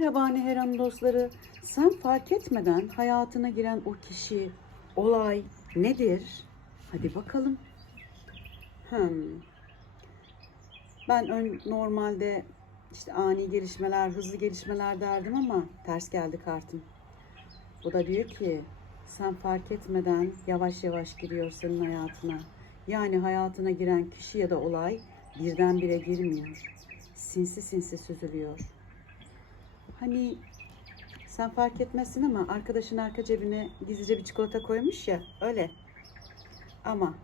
Merhaba Neheran dostları. Sen fark etmeden hayatına giren o kişi, olay nedir? Hadi bakalım. Hmm. Ben ön, normalde işte ani gelişmeler, hızlı gelişmeler derdim ama ters geldi kartım. Bu da diyor ki sen fark etmeden yavaş yavaş giriyor senin hayatına. Yani hayatına giren kişi ya da olay birdenbire girmiyor. Sinsi sinsi süzülüyor. Hani sen fark etmezsin ama arkadaşın arka cebine gizlice bir çikolata koymuş ya öyle. Ama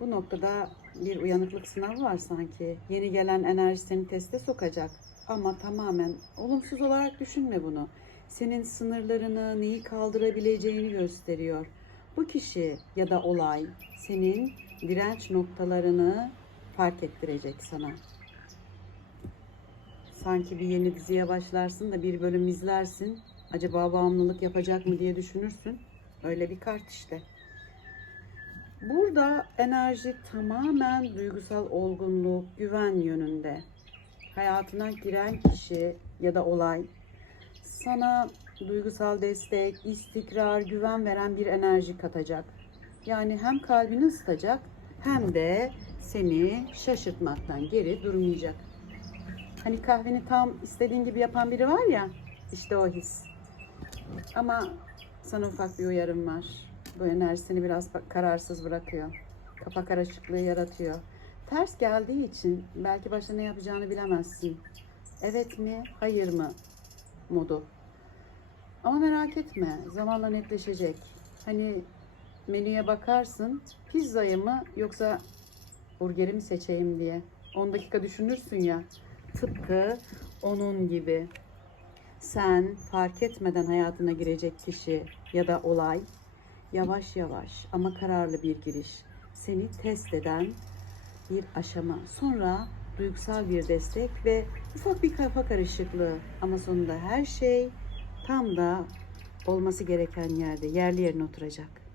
bu noktada bir uyanıklık sınavı var sanki. Yeni gelen enerji seni teste sokacak. Ama tamamen olumsuz olarak düşünme bunu. Senin sınırlarını, neyi kaldırabileceğini gösteriyor. Bu kişi ya da olay senin direnç noktalarını fark ettirecek sana sanki bir yeni diziye başlarsın da bir bölüm izlersin. Acaba bağımlılık yapacak mı diye düşünürsün. Öyle bir kart işte. Burada enerji tamamen duygusal olgunluk, güven yönünde. Hayatına giren kişi ya da olay sana duygusal destek, istikrar, güven veren bir enerji katacak. Yani hem kalbini ısıtacak hem de seni şaşırtmaktan geri durmayacak. Hani kahveni tam istediğin gibi yapan biri var ya, işte o his. Ama sana ufak bir uyarım var. Bu enerji seni biraz kararsız bırakıyor. Kafa karışıklığı yaratıyor. Ters geldiği için belki başta ne yapacağını bilemezsin. Evet mi, hayır mı modu. Ama merak etme, zamanla netleşecek. Hani menüye bakarsın, pizzayı mı yoksa burgeri mi seçeyim diye. 10 dakika düşünürsün ya. Tıpkı onun gibi. Sen fark etmeden hayatına girecek kişi ya da olay yavaş yavaş ama kararlı bir giriş seni test eden bir aşama. Sonra duygusal bir destek ve ufak bir kafa karışıklığı ama sonunda her şey tam da olması gereken yerde, yerli yerine oturacak.